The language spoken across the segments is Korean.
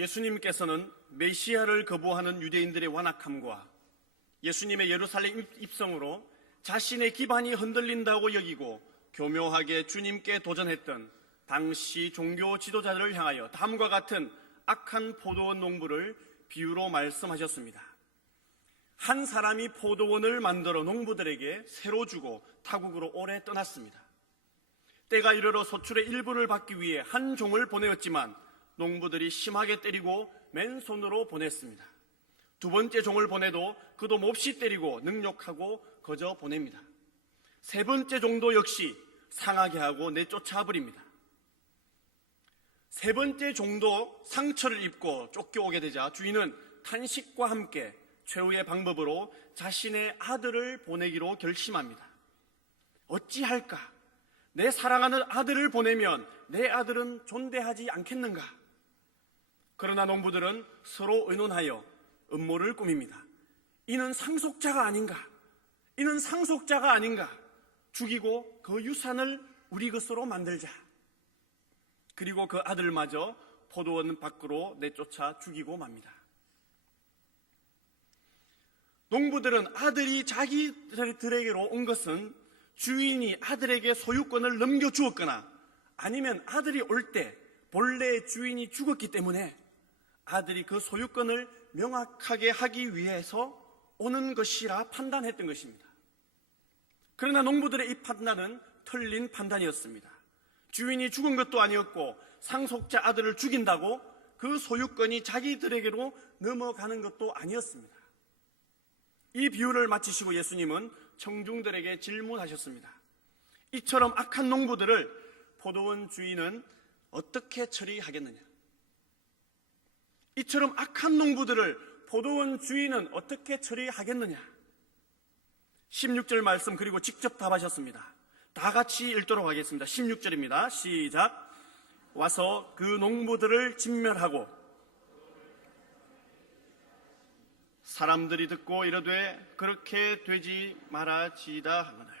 예수님께서는 메시아를 거부하는 유대인들의 완악함과 예수님의 예루살렘 입성으로 자신의 기반이 흔들린다고 여기고 교묘하게 주님께 도전했던 당시 종교 지도자들을 향하여 다음과 같은 악한 포도원 농부를 비유로 말씀하셨습니다. 한 사람이 포도원을 만들어 농부들에게 새로 주고 타국으로 오래 떠났습니다. 때가 이르러 소출의 일부를 받기 위해 한 종을 보내었지만 농부들이 심하게 때리고 맨손으로 보냈습니다. 두 번째 종을 보내도 그도 몹시 때리고 능욕하고 거저 보냅니다. 세 번째 종도 역시 상하게 하고 내쫓아 버립니다. 세 번째 종도 상처를 입고 쫓겨오게 되자 주인은 탄식과 함께 최후의 방법으로 자신의 아들을 보내기로 결심합니다. 어찌할까? 내 사랑하는 아들을 보내면 내 아들은 존대하지 않겠는가? 그러나 농부들은 서로 의논하여 음모를 꾸밉니다. 이는 상속자가 아닌가? 이는 상속자가 아닌가? 죽이고 그 유산을 우리 것으로 만들자. 그리고 그 아들마저 포도원 밖으로 내쫓아 죽이고 맙니다. 농부들은 아들이 자기들에게로 온 것은 주인이 아들에게 소유권을 넘겨주었거나 아니면 아들이 올 때 본래 주인이 죽었기 때문에 아들이 그 소유권을 명확하게 하기 위해서 오는 것이라 판단했던 것입니다. 그러나 농부들의 이 판단은 틀린 판단이었습니다. 주인이 죽은 것도 아니었고 상속자 아들을 죽인다고 그 소유권이 자기들에게로 넘어가는 것도 아니었습니다. 이 비유를 마치시고 예수님은 청중들에게 질문하셨습니다. 이처럼 악한 농부들을 포도원 주인은 어떻게 처리하겠느냐? 이처럼 악한 농부들을 포도원 주인은 어떻게 처리하겠느냐? 16절 말씀 그리고 직접 답하셨습니다. 다 같이 읽도록 하겠습니다. 16절입니다. 시작. 와서 그 농부들을 진멸하고 사람들이 듣고 이르되 그렇게 되지 말아지이다 하거늘.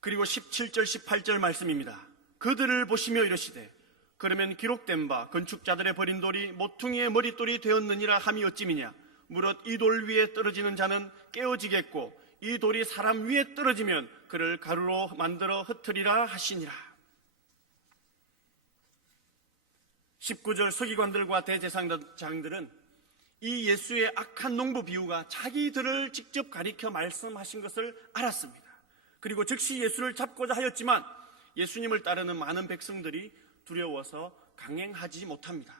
그리고 17절 18절 말씀입니다. 그들을 보시며 이르시되 그러면 기록된 바 건축자들의 버린 돌이 모퉁이의 머릿돌이 되었느니라 함이 어찌미냐. 무릇 이 돌 위에 떨어지는 자는 깨어지겠고 이 돌이 사람 위에 떨어지면 그를 가루로 만들어 흩으리라 하시니라. 19절 서기관들과 대제사장들은 이 예수의 악한 농부 비유가 자기들을 직접 가리켜 말씀하신 것을 알았습니다. 그리고 즉시 예수를 잡고자 하였지만 예수님을 따르는 많은 백성들이 두려워서 강행하지 못합니다.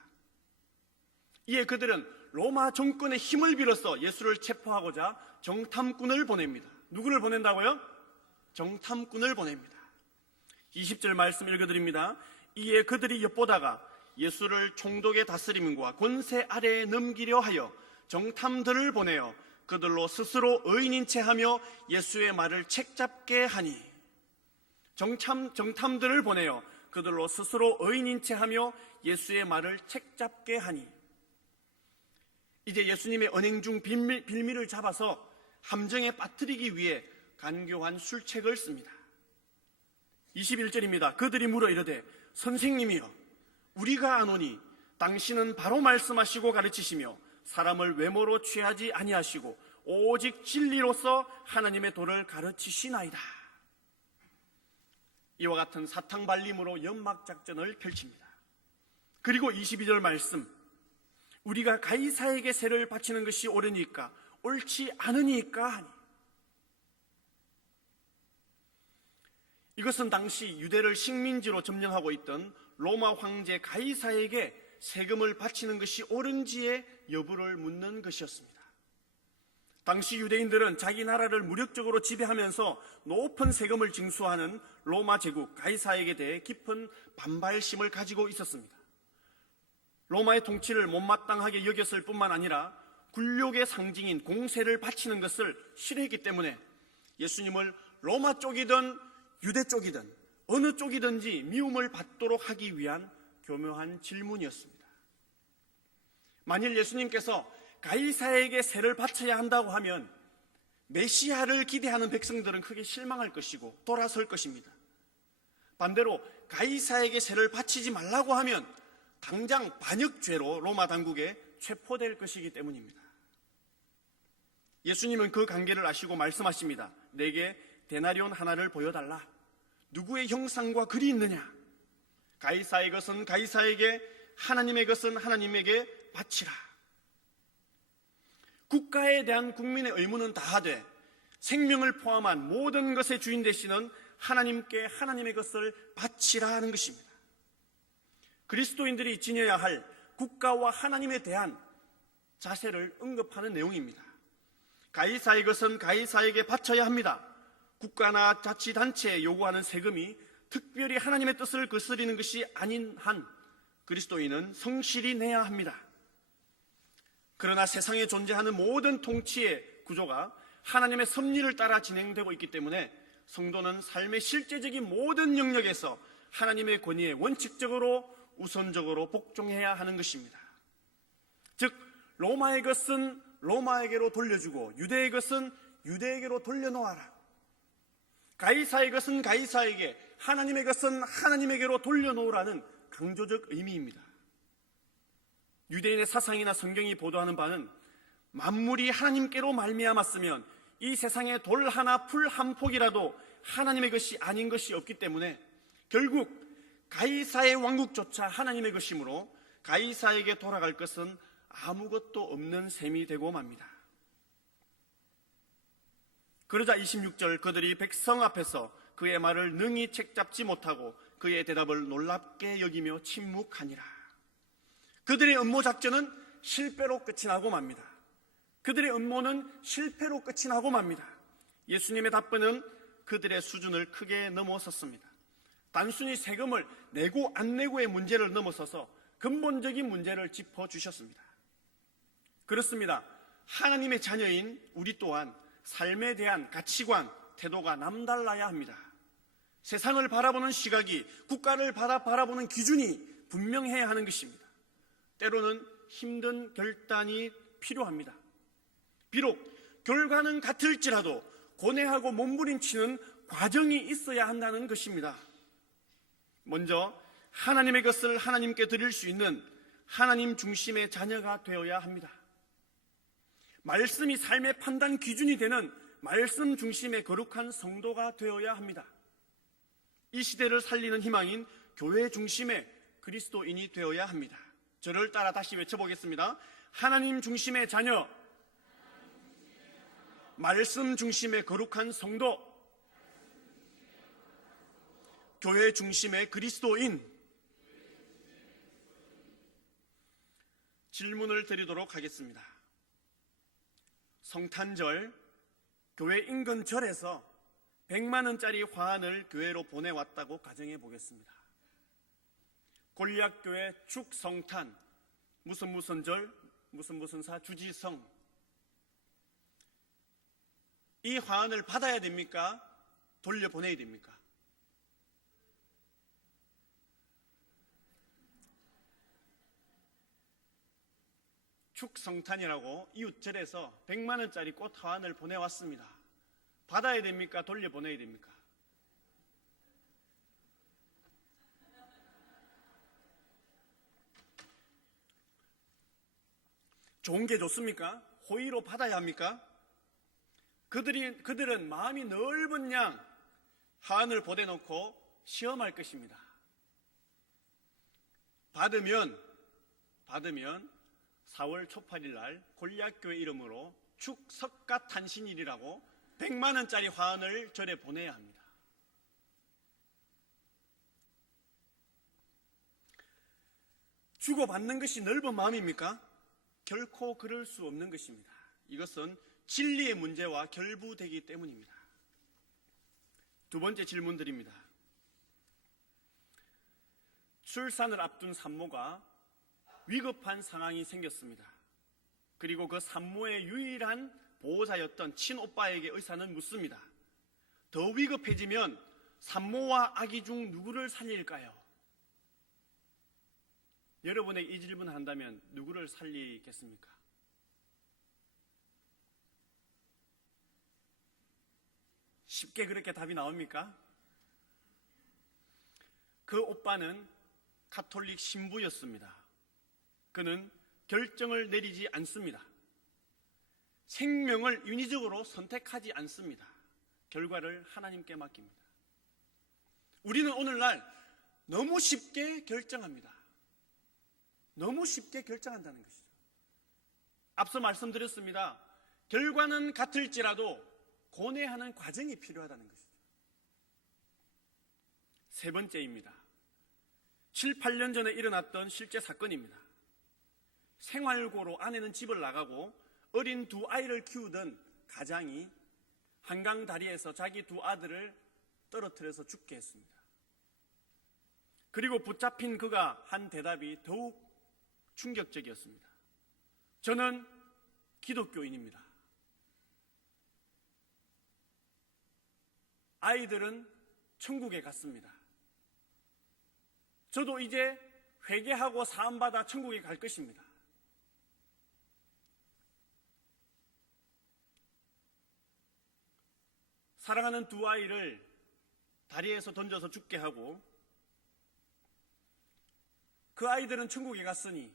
이에 그들은 로마 정권의 힘을 빌어서 예수를 체포하고자 정탐꾼을 보냅니다. 누구를 보낸다고요? 정탐꾼을 보냅니다. 20절 말씀 읽어드립니다. 이에 그들이 엿보다가 예수를 총독의 다스림과 권세 아래에 넘기려 하여 정탐들을 보내어 그들로 스스로 의인인 채 하며 예수의 말을 책잡게 하니. 정탐들을 보내어 그들로 스스로 의인인 채 하며 예수의 말을 책잡게 하니. 이제 예수님의 언행 중 빌미를 잡아서 함정에 빠뜨리기 위해 간교한 술책을 씁니다. 21절입니다. 그들이 물어 이르되 선생님이여 우리가 아노니 당신은 바로 말씀하시고 가르치시며 사람을 외모로 취하지 아니하시고 오직 진리로서 하나님의 도를 가르치시나이다. 이와 같은 사탕발림으로 연막작전을 펼칩니다. 그리고 22절 말씀 우리가 가이사에게 세를 바치는 것이 옳으니까 옳지 않으니까 하니. 이것은 당시 유대를 식민지로 점령하고 있던 로마 황제 가이사에게 세금을 바치는 것이 옳은지의 여부를 묻는 것이었습니다. 당시 유대인들은 자기 나라를 무력적으로 지배하면서 높은 세금을 징수하는 로마 제국 가이사에게 대해 깊은 반발심을 가지고 있었습니다. 로마의 통치를 못마땅하게 여겼을 뿐만 아니라 굴욕의 상징인 공세를 바치는 것을 싫어했기 때문에 예수님을 로마 쪽이든 유대 쪽이든 어느 쪽이든지 미움을 받도록 하기 위한 교묘한 질문이었습니다. 만일 예수님께서 가이사에게 세를 바쳐야 한다고 하면 메시아를 기대하는 백성들은 크게 실망할 것이고 돌아설 것입니다. 반대로 가이사에게 세를 바치지 말라고 하면 당장 반역죄로 로마 당국에 체포될 것이기 때문입니다. 예수님은 그 관계를 아시고 말씀하십니다. 내게 데나리온 하나를 보여달라. 누구의 형상과 글이 있느냐? 가이사의 것은 가이사에게, 하나님의 것은 하나님에게 바치라. 국가에 대한 국민의 의무는 다하되 생명을 포함한 모든 것의 주인 되시는 하나님께 하나님의 것을 바치라 하는 것입니다. 그리스도인들이 지녀야 할 국가와 하나님에 대한 자세를 언급하는 내용입니다. 가이사의 것은 가이사에게 바쳐야 합니다. 국가나 자치단체에 요구하는 세금이 특별히 하나님의 뜻을 거스리는 것이 아닌 한 그리스도인은 성실히 내야 합니다. 그러나 세상에 존재하는 모든 통치의 구조가 하나님의 섭리를 따라 진행되고 있기 때문에 성도는 삶의 실제적인 모든 영역에서 하나님의 권위에 원칙적으로 우선적으로 복종해야 하는 것입니다. 즉 로마의 것은 로마에게로 돌려주고 유대의 것은 유대에게로 돌려놓아라. 가이사의 것은 가이사에게, 하나님의 것은 하나님에게로 돌려놓으라는 강조적 의미입니다. 유대인의 사상이나 성경이 보도하는 바는 만물이 하나님께로 말미암았으면 이 세상에 돌 하나, 풀 한 폭이라도 하나님의 것이 아닌 것이 없기 때문에 결국 가이사의 왕국조차 하나님의 것이므로 가이사에게 돌아갈 것은 아무것도 없는 셈이 되고 맙니다. 그러자 26절 그들이 백성 앞에서 그의 말을 능히 책잡지 못하고 그의 대답을 놀랍게 여기며 침묵하니라. 그들의 음모 작전은 실패로 끝이 나고 맙니다. 그들의 음모는 실패로 끝이 나고 맙니다. 예수님의 답변은 그들의 수준을 크게 넘어섰습니다. 단순히 세금을 내고 안 내고의 문제를 넘어서서 근본적인 문제를 짚어주셨습니다. 그렇습니다. 하나님의 자녀인 우리 또한 삶에 대한 가치관, 태도가 남달라야 합니다. 세상을 바라보는 시각이, 국가를 바라보는 기준이 분명해야 하는 것입니다. 때로는 힘든 결단이 필요합니다. 비록 결과는 같을지라도 고뇌하고 몸부림치는 과정이 있어야 한다는 것입니다. 먼저 하나님의 것을 하나님께 드릴 수 있는 하나님 중심의 자녀가 되어야 합니다. 말씀이 삶의 판단 기준이 되는 말씀 중심의 거룩한 성도가 되어야 합니다. 이 시대를 살리는 희망인 교회 중심의 그리스도인이 되어야 합니다. 저를 따라 다시 외쳐보겠습니다. 하나님 중심의 자녀, 말씀 중심의 거룩한 성도, 교회 중심의 그리스도인. 질문을 드리도록 하겠습니다. 성탄절, 교회 인근 절에서 100만 원짜리 화환을 교회로 보내왔다고 가정해 보겠습니다. 골리앗교회 축성탄, 무슨 절, 무슨 사, 주지성. 이 화환을 받아야 됩니까? 돌려보내야 됩니까? 축성탄이라고 이웃절에서 100만 원짜리 꽃 화환을 보내왔습니다. 받아야 됩니까? 돌려보내야 됩니까? 좋은 게 좋습니까? 호의로 받아야 합니까? 그들은 마음이 넓은 양 화환을 보내놓고 시험할 것입니다. 받으면 4월 초팔일 날 골리앗교회 이름으로 축석가탄신일이라고 100만 원짜리 화환을 절에 보내야 합니다. 주고받는 것이 넓은 마음입니까? 결코 그럴 수 없는 것입니다. 이것은 진리의 문제와 결부되기 때문입니다. 두 번째 질문 드립니다. 출산을 앞둔 산모가 위급한 상황이 생겼습니다. 그리고 그 산모의 유일한 보호자였던 친오빠에게 의사는 묻습니다. 더 위급해지면 산모와 아기 중 누구를 살릴까요? 여러분에게 이 질문을 한다면 누구를 살리겠습니까? 쉽게 그렇게 답이 나옵니까? 그 오빠는 가톨릭 신부였습니다. 그는 결정을 내리지 않습니다. 생명을 인위적으로 선택하지 않습니다. 결과를 하나님께 맡깁니다. 우리는 오늘날 너무 쉽게 결정합니다. 너무 쉽게 결정한다는 것이죠. 앞서 말씀드렸습니다. 결과는 같을지라도 고뇌하는 과정이 필요하다는 것이죠. 세 번째입니다. 7, 8년 전에 일어났던 실제 사건입니다. 생활고로 아내는 집을 나가고 어린 두 아이를 키우던 가장이 한강 다리에서 자기 두 아들을 떨어뜨려서 죽게 했습니다. 그리고 붙잡힌 그가 한 대답이 더욱 충격적이었습니다. 저는 기독교인입니다. 아이들은 천국에 갔습니다. 저도 이제 회개하고 사함받아 천국에 갈 것입니다. 사랑하는 두 아이를 다리에서 던져서 죽게 하고 그 아이들은 천국에 갔으니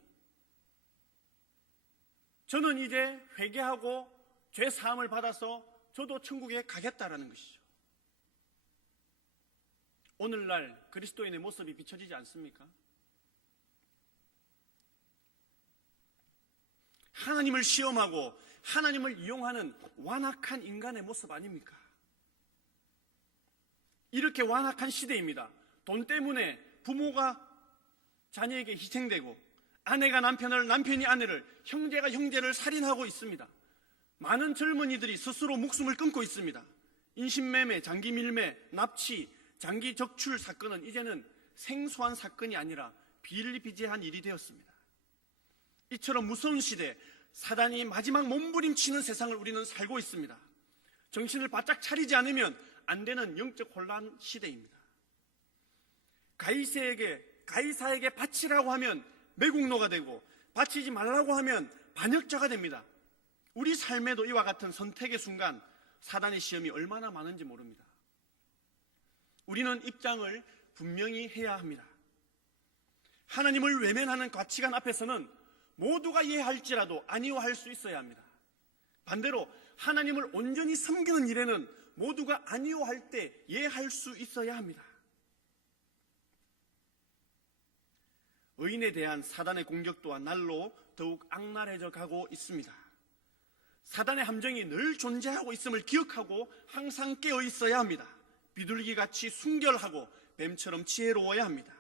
저는 이제 회개하고 죄 사함을 받아서 저도 천국에 가겠다라는 것이죠. 오늘날 그리스도인의 모습이 비춰지지 않습니까? 하나님을 시험하고 하나님을 이용하는 완악한 인간의 모습 아닙니까? 이렇게 완악한 시대입니다. 돈 때문에 부모가 자녀에게 희생되고 아내가 남편을, 남편이 아내를, 형제가 형제를 살인하고 있습니다. 많은 젊은이들이 스스로 목숨을 끊고 있습니다. 인신매매, 장기밀매, 납치, 장기 적출 사건은 이제는 생소한 사건이 아니라 비일비재한 일이 되었습니다. 이처럼 무서운 시대, 사단이 마지막 몸부림치는 세상을 우리는 살고 있습니다. 정신을 바짝 차리지 않으면 안 되는 영적 혼란 시대입니다. 가이사에게 바치라고 하면 매국노가 되고 바치지 말라고 하면 반역자가 됩니다. 우리 삶에도 이와 같은 선택의 순간 사단의 시험이 얼마나 많은지 모릅니다. 우리는 입장을 분명히 해야 합니다. 하나님을 외면하는 가치관 앞에서는 모두가 이해할지라도 아니오할 수 있어야 합니다. 반대로 하나님을 온전히 섬기는 일에는 모두가 아니오할 때 이해할 수 있어야 합니다. 의인에 대한 사단의 공격 또한 날로 더욱 악랄해져 가고 있습니다. 사단의 함정이 늘 존재하고 있음을 기억하고 항상 깨어 있어야 합니다. 비둘기같이 순결하고 뱀처럼 지혜로워야 합니다.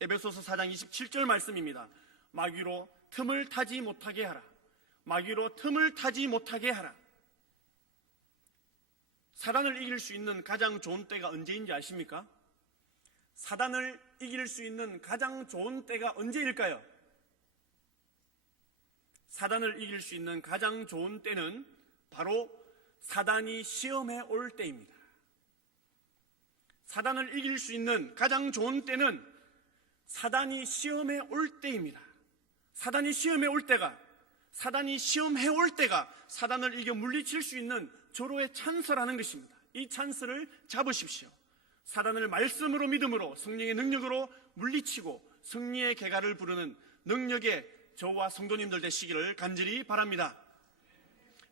에베소서 4장 27절 말씀입니다. 마귀로 틈을 타지 못하게 하라. 마귀로 틈을 타지 못하게 하라. 사단을 이길 수 있는 가장 좋은 때가 언제인지 아십니까? 사단을 이길 수 있는 가장 좋은 때가 언제일까요? 사단을 이길 수 있는 가장 좋은 때는 바로 사단이 시험에 올 때입니다. 사단을 이길 수 있는 가장 좋은 때는 사단이 시험에 올 때입니다. 사단이 시험해 올 때가 사단을 이겨 물리칠 수 있는 절호의 찬스라는 것입니다. 이 찬스를 잡으십시오. 사단을 말씀으로 믿음으로 성령의 능력으로 물리치고 승리의 개가를 부르는 능력의 저와 성도님들 되시기를 간절히 바랍니다.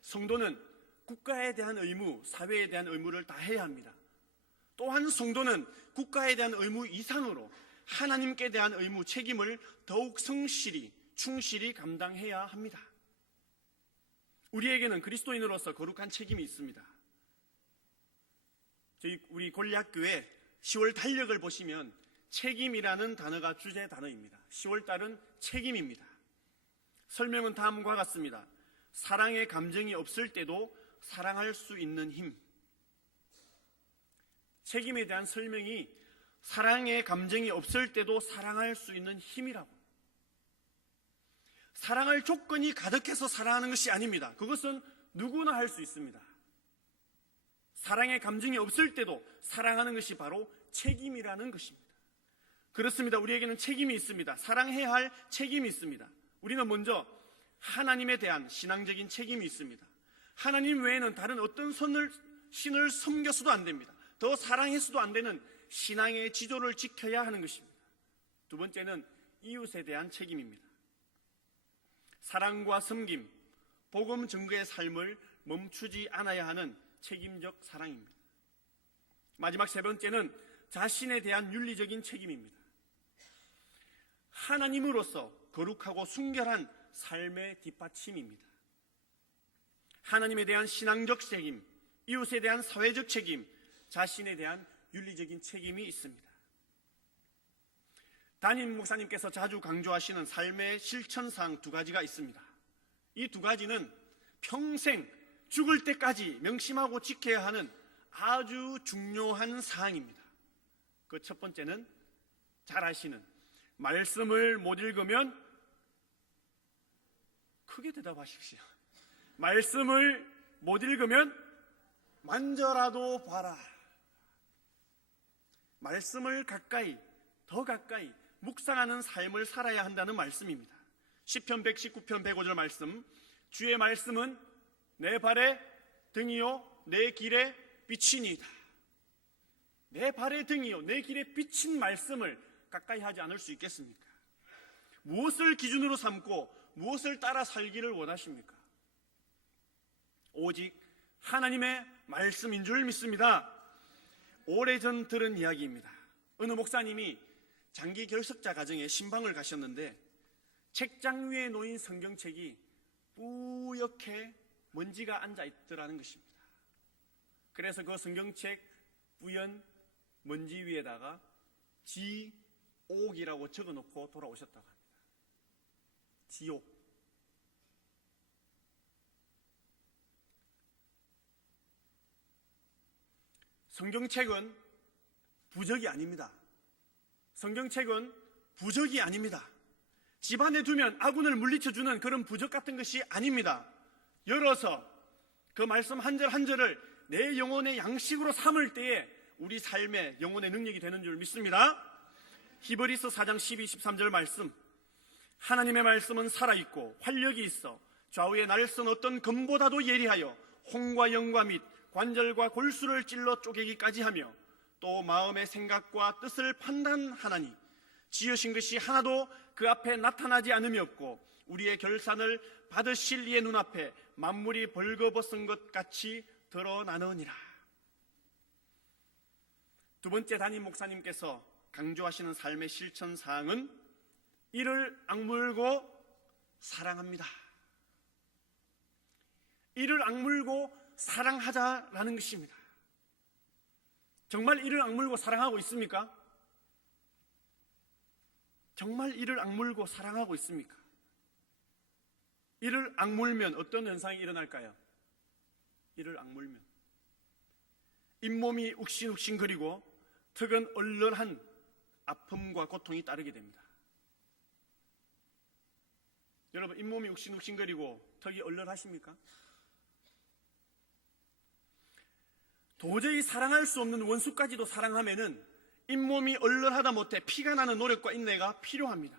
성도는 국가에 대한 의무, 사회에 대한 의무를 다해야 합니다. 또한 성도는 국가에 대한 의무 이상으로 하나님께 대한 의무, 책임을 더욱 성실히, 충실히 감당해야 합니다. 우리에게는 그리스도인으로서 거룩한 책임이 있습니다. 우리 골리앗교회 10월 달력을 보시면 책임이라는 단어가 주제 단어입니다. 10월달은 책임입니다. 설명은 다음과 같습니다. 사랑의 감정이 없을 때도 사랑할 수 있는 힘. 책임에 대한 설명이 사랑의 감정이 없을 때도 사랑할 수 있는 힘이라고. 사랑할 조건이 가득해서 사랑하는 것이 아닙니다. 그것은 누구나 할 수 있습니다. 사랑의 감정이 없을 때도 사랑하는 것이 바로 책임이라는 것입니다. 그렇습니다. 우리에게는 책임이 있습니다. 사랑해야 할 책임이 있습니다. 우리는 먼저 하나님에 대한 신앙적인 책임이 있습니다. 하나님 외에는 다른 어떤 신을 섬겨서도 안 됩니다. 더 사랑해서도 안 되는 신앙의 지조를 지켜야 하는 것입니다. 두 번째는 이웃에 대한 책임입니다. 사랑과 섬김, 복음 증거의 삶을 멈추지 않아야 하는 책임적 사랑입니다. 마지막 세 번째는 자신에 대한 윤리적인 책임입니다. 하나님으로서 거룩하고 순결한 삶의 뒷받침입니다. 하나님에 대한 신앙적 책임, 이웃에 대한 사회적 책임, 자신에 대한 윤리적인 책임이 있습니다. 담임 목사님께서 자주 강조하시는 삶의 실천사항 두 가지가 있습니다. 이 두 가지는 평생 죽을 때까지 명심하고 지켜야 하는 아주 중요한 사항입니다. 그 첫 번째는 잘 아시는 말씀을 못 읽으면 크게 대답하십시오. 말씀을 못 읽으면 만져라도 봐라. 말씀을 가까이, 더 가까이 묵상하는 삶을 살아야 한다는 말씀입니다. 시편 119편 105절 말씀, 주의 말씀은 내 발의 등이요 내 길의 빛이니이다. 내 발의 등이요 내 길에 비친 말씀을 가까이 하지 않을 수 있겠습니까? 무엇을 기준으로 삼고 무엇을 따라 살기를 원하십니까? 오직 하나님의 말씀인 줄 믿습니다. 오래전 들은 이야기입니다. 어느 목사님이 장기 결석자 가정에 신방을 가셨는데 책장 위에 놓인 성경책이 뿌옇게 먼지가 앉아있더라는 것입니다. 그래서 그 성경책 뿌연 먼지 위에다가 지옥이라고 적어놓고 돌아오셨다고 합니다. 지옥. 성경책은 부적이 아닙니다. 성경책은 부적이 아닙니다. 집안에 두면 아군을 물리쳐주는 그런 부적 같은 것이 아닙니다. 열어서 그 말씀 한 절 한 절을 내 영혼의 양식으로 삼을 때에 우리 삶의 영혼의 능력이 되는 줄 믿습니다. 히브리서 4장 12, 13절 말씀, 하나님의 말씀은 살아있고 활력이 있어 좌우에 날선 어떤 검보다도 예리하여 홍과 영과 및 관절과 골수를 찔러 쪼개기까지 하며 또 마음의 생각과 뜻을 판단하나니 지으신 것이 하나도 그 앞에 나타나지 않음이 없고 우리의 결산을 받으실 이의 눈앞에 만물이 벌거벗은 것 같이 드러나느니라. 두 번째 담임 목사님께서 강조하시는 삶의 실천 사항은 이를 악물고 사랑합니다. 이를 악물고 사랑하자라는 것입니다. 정말 이를 악물고 사랑하고 있습니까? 정말 이를 악물고 사랑하고 있습니까? 이를 악물면 어떤 현상이 일어날까요? 이를 악물면 잇몸이 욱신욱신거리고 턱은 얼얼한 아픔과 고통이 따르게 됩니다. 여러분, 잇몸이 욱신욱신거리고 턱이 얼얼하십니까? 도저히 사랑할 수 없는 원수까지도 사랑하면은 잇몸이 얼얼하다 못해 피가 나는 노력과 인내가 필요합니다.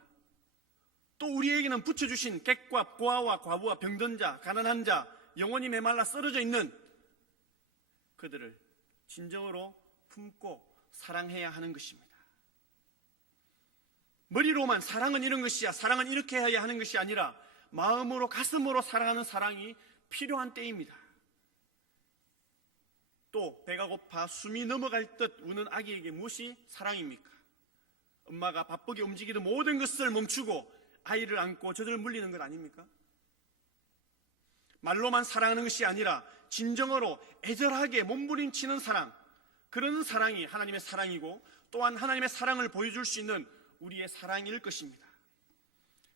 또 우리에게는 붙여주신 객과 고아와 과부와 병든 자, 가난한 자, 영혼이 메말라 쓰러져 있는 그들을 진정으로 품고 사랑해야 하는 것입니다. 머리로만 사랑은 이런 것이야, 사랑은 이렇게 해야 하는 것이 아니라 마음으로, 가슴으로 사랑하는 사랑이 필요한 때입니다. 또 배가 고파 숨이 넘어갈 듯 우는 아기에게 무엇이 사랑입니까? 엄마가 바쁘게 움직이던 모든 것을 멈추고 아이를 안고 젖을 물리는 것 아닙니까? 말로만 사랑하는 것이 아니라 진정으로 애절하게 몸부림치는 사랑, 그런 사랑이 하나님의 사랑이고 또한 하나님의 사랑을 보여줄 수 있는 우리의 사랑일 것입니다.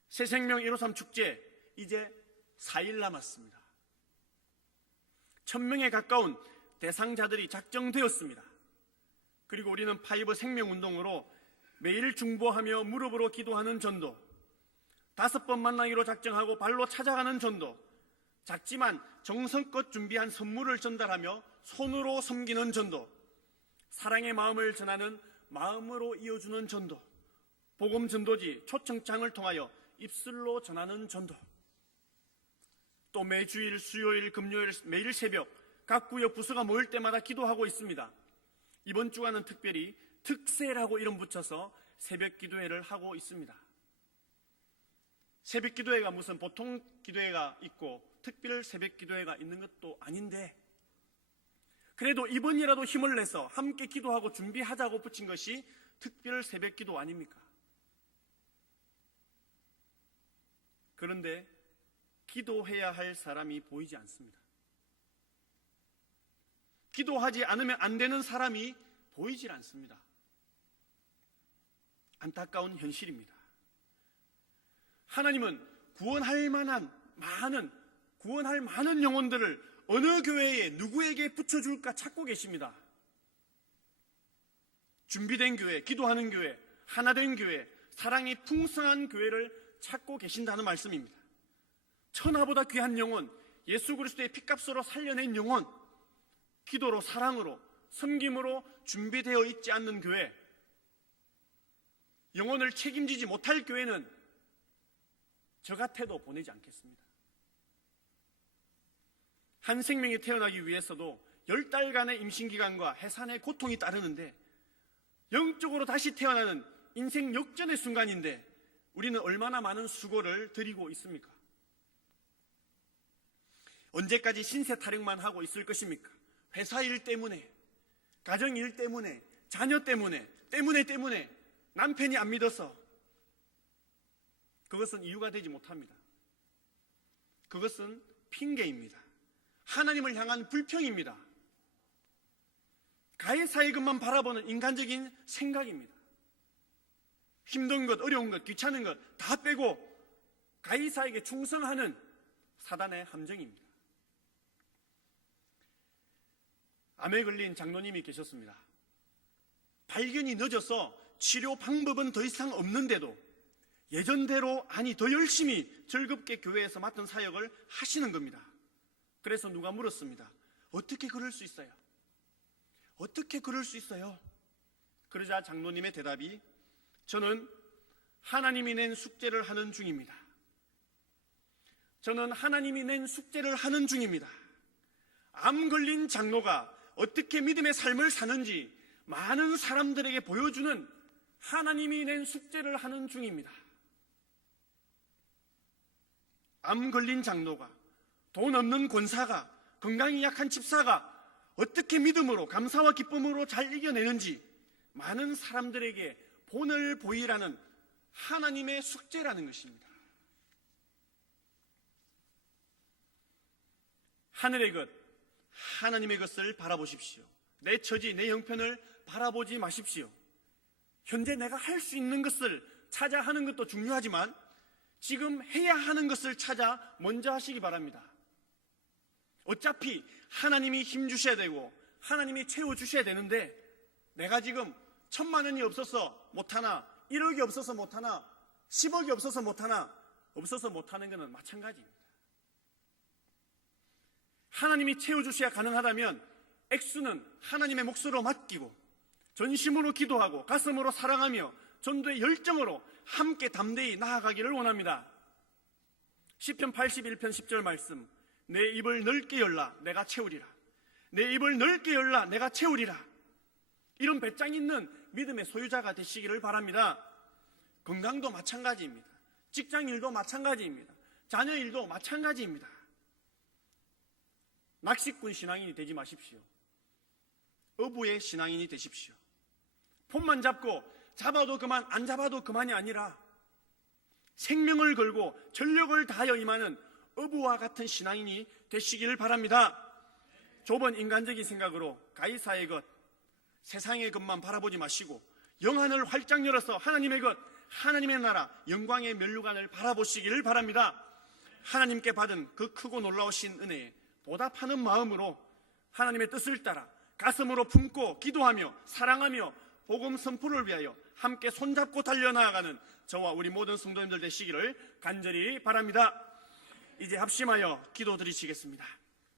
새생명 153 축제 이제 4일 남았습니다. 1000명에 가까운 대상자들이 작정되었습니다. 그리고 우리는 파이브 생명운동으로 매일 중보하며 무릎으로 기도하는 전도, 5번 만나기로 작정하고 발로 찾아가는 전도, 작지만 정성껏 준비한 선물을 전달하며 손으로 섬기는 전도, 사랑의 마음을 전하는 마음으로 이어주는 전도, 복음 전도지 초청장을 통하여 입술로 전하는 전도, 또 매주일, 수요일, 금요일 매일 새벽 각 구역 부서가 모일 때마다 기도하고 있습니다. 이번 주간은 특별히 특세라고 이름 붙여서 새벽 기도회를 하고 있습니다. 새벽 기도회가 무슨 보통 기도회가 있고 특별 새벽 기도회가 있는 것도 아닌데, 그래도 이번이라도 힘을 내서 함께 기도하고 준비하자고 붙인 것이 특별 새벽 기도 아닙니까? 그런데 기도해야 할 사람이 보이지 않습니다. 기도하지 않으면 안 되는 사람이 보이질 않습니다. 안타까운 현실입니다. 하나님은 구원할 많은 영혼들을 어느 교회에 누구에게 붙여줄까 찾고 계십니다. 준비된 교회, 기도하는 교회, 하나된 교회, 사랑이 풍성한 교회를 찾고 계신다는 말씀입니다. 천하보다 귀한 영혼, 예수 그리스도의 피값으로 살려낸 영혼, 기도로, 사랑으로, 섬김으로 준비되어 있지 않는 교회, 영혼을 책임지지 못할 교회는 저 같아도 보내지 않겠습니다. 한 생명이 태어나기 위해서도 10달간의 임신기간과 해산의 고통이 따르는데, 영적으로 다시 태어나는 인생 역전의 순간인데 우리는 얼마나 많은 수고를 드리고 있습니까? 언제까지 신세 타령만 하고 있을 것입니까? 회사 일 때문에, 가정 일 때문에, 자녀 때문에 남편이 안 믿어서. 그것은 이유가 되지 못합니다. 그것은 핑계입니다. 하나님을 향한 불평입니다. 가해사의 것만 바라보는 인간적인 생각입니다. 힘든 것, 어려운 것, 귀찮은 것 다 빼고 가해사에게 충성하는 사단의 함정입니다. 암에 걸린 장로님이 계셨습니다. 발견이 늦어서 치료 방법은 더 이상 없는데도 예전대로, 아니 더 열심히 즐겁게 교회에서 맡은 사역을 하시는 겁니다. 그래서 누가 물었습니다. 어떻게 그럴 수 있어요? 어떻게 그럴 수 있어요? 그러자 장로님의 대답이, 저는 하나님이 낸 숙제를 하는 중입니다. 저는 하나님이 낸 숙제를 하는 중입니다. 암 걸린 장로가 어떻게 믿음의 삶을 사는지 많은 사람들에게 보여주는 하나님이 낸 숙제를 하는 중입니다. 암 걸린 장로가, 돈 없는 권사가, 건강이 약한 집사가 어떻게 믿음으로, 감사와 기쁨으로 잘 이겨내는지 많은 사람들에게 본을 보이라는 하나님의 숙제라는 것입니다. 하늘의 것, 하나님의 것을 바라보십시오. 내 처지, 내 형편을 바라보지 마십시오. 현재 내가 할 수 있는 것을 찾아 하는 것도 중요하지만 지금 해야 하는 것을 찾아 먼저 하시기 바랍니다. 어차피 하나님이 힘 주셔야 되고 하나님이 채워 주셔야 되는데, 내가 지금 1,000만 원이 없어서 못하나, 1억이 없어서 못하나, 10억이 없어서 못하나, 없어서 못하는 것은 마찬가지입니다. 하나님이 채워주셔야 가능하다면 액수는 하나님의 몫으로 맡기고 전심으로 기도하고 가슴으로 사랑하며 전도의 열정으로 함께 담대히 나아가기를 원합니다. 시편 81편 10절 말씀, 내 입을 넓게 열라 내가 채우리라. 내 입을 넓게 열라 내가 채우리라. 이런 배짱 있는 믿음의 소유자가 되시기를 바랍니다. 건강도 마찬가지입니다. 직장 일도 마찬가지입니다. 자녀 일도 마찬가지입니다. 낚시꾼 신앙인이 되지 마십시오. 어부의 신앙인이 되십시오. 폰만 잡고 잡아도 그만, 안 잡아도 그만이 아니라 생명을 걸고 전력을 다하여 임하는 어부와 같은 신앙인이 되시기를 바랍니다. 좁은 인간적인 생각으로 가이사의 것, 세상의 것만 바라보지 마시고 영안을 활짝 열어서 하나님의 것, 하나님의 나라, 영광의 면류관을 바라보시기를 바랍니다. 하나님께 받은 그 크고 놀라우신 은혜에 보답하는 마음으로 하나님의 뜻을 따라 가슴으로 품고 기도하며 사랑하며 복음 선포를 위하여 함께 손잡고 달려나가는 저와 우리 모든 성도님들 되시기를 간절히 바랍니다. 이제 합심하여 기도 드리시겠습니다.